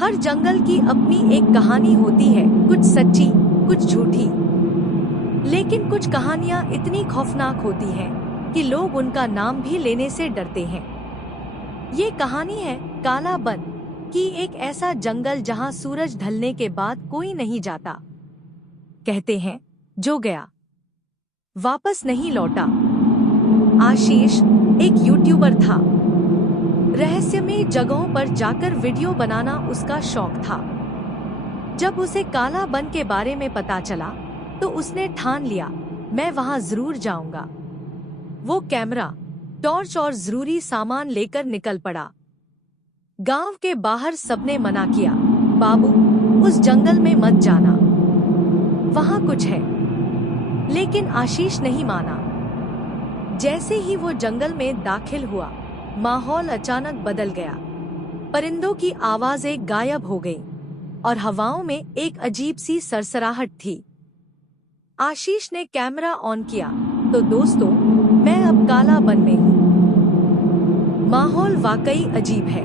हर जंगल की अपनी एक कहानी होती है, कुछ सच्ची, कुछ झूठी। लेकिन कुछ कहानियां इतनी खौफनाक होती हैं कि लोग उनका नाम भी लेने से डरते हैं। ये कहानी है काला बन की, एक ऐसा जंगल जहां सूरज ढलने के बाद कोई नहीं जाता। कहते हैं जो गया वापस नहीं लौटा। आशीष एक यूट्यूबर था। रहस्यमय जगहों पर जाकर वीडियो बनाना उसका शौक था। जब उसे काला बन के बारे में पता चला तो उसने ठान लिया, मैं वहां जरूर जाऊंगा। वो कैमरा, टॉर्च और जरूरी सामान लेकर निकल पड़ा। गांव के बाहर सबने मना किया, बाबू उस जंगल में मत जाना, वहां कुछ है। लेकिन आशीष नहीं माना। जैसे ही वो जंगल में दाखिल हुआ, माहौल अचानक बदल गया। परिंदों की आवाजें गायब हो गई और हवाओं में एक अजीब सी सरसराहट थी। आशीष ने कैमरा ऑन किया तो दोस्तों, मैं अब काला बन में हूँ। माहौल वाकई अजीब है।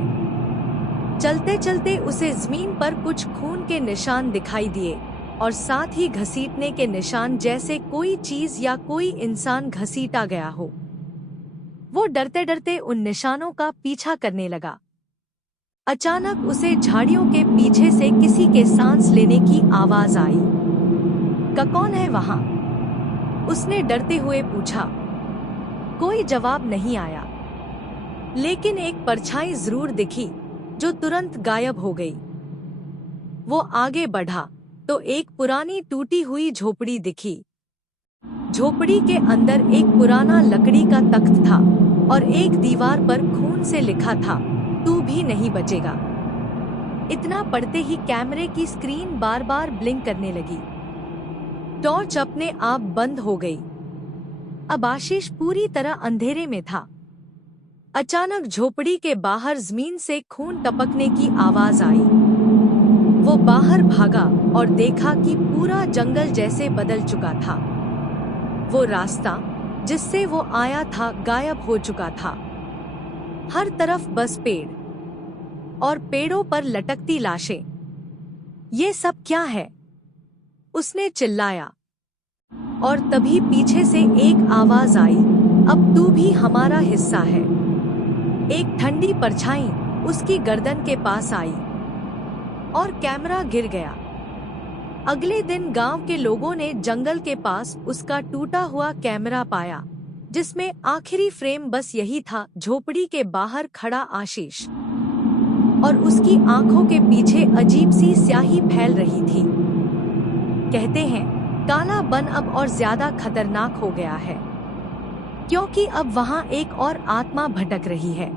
चलते चलते उसे जमीन पर कुछ खून के निशान दिखाई दिए और साथ ही घसीटने के निशान, जैसे कोई चीज या कोई इंसान घसीटा गया हो। वो डरते डरते उन निशानों का पीछा करने लगा। अचानक उसे झाड़ियों के पीछे से किसी के सांस लेने की आवाज आई। कौन है वहां? उसने डरते हुए पूछा। कोई जवाब नहीं आया, लेकिन एक परछाई जरूर दिखी जो तुरंत गायब हो गई। वो आगे बढ़ा तो एक पुरानी टूटी हुई झोपड़ी दिखी। झोपड़ी के अंदर एक पुराना लकड़ी का तख्त था और एक दीवार पर खून से लिखा था, तू भी नहीं बचेगा। इतना पढ़ते ही कैमरे की स्क्रीन बार बार ब्लिंक करने लगी। टॉर्च अपने आप बंद हो गई। अब आशीष पूरी तरह अंधेरे में था। अचानक झोपड़ी के बाहर जमीन से खून टपकने की आवाज आई। वो बाहर भागा और देखा कि पूरा जंगल जैसे बदल चुका था। वो रास्ता जिससे वो आया था गायब हो चुका था। हर तरफ बस पेड़ और पेड़ों पर लटकती लाशें। ये सब क्या है? उसने चिल्लाया और तभी पीछे से एक आवाज आई, अब तू भी हमारा हिस्सा है। एक ठंडी परछाई उसकी गर्दन के पास आई और कैमरा गिर गया। अगले दिन गांव के लोगों ने जंगल के पास उसका टूटा हुआ कैमरा पाया, जिसमें आखिरी फ्रेम बस यही था, झोपड़ी के बाहर खड़ा आशीष और उसकी आंखों के पीछे अजीब सी स्याही फैल रही थी। कहते हैं काला बन अब और ज्यादा खतरनाक हो गया है, क्योंकि अब वहां एक और आत्मा भटक रही है।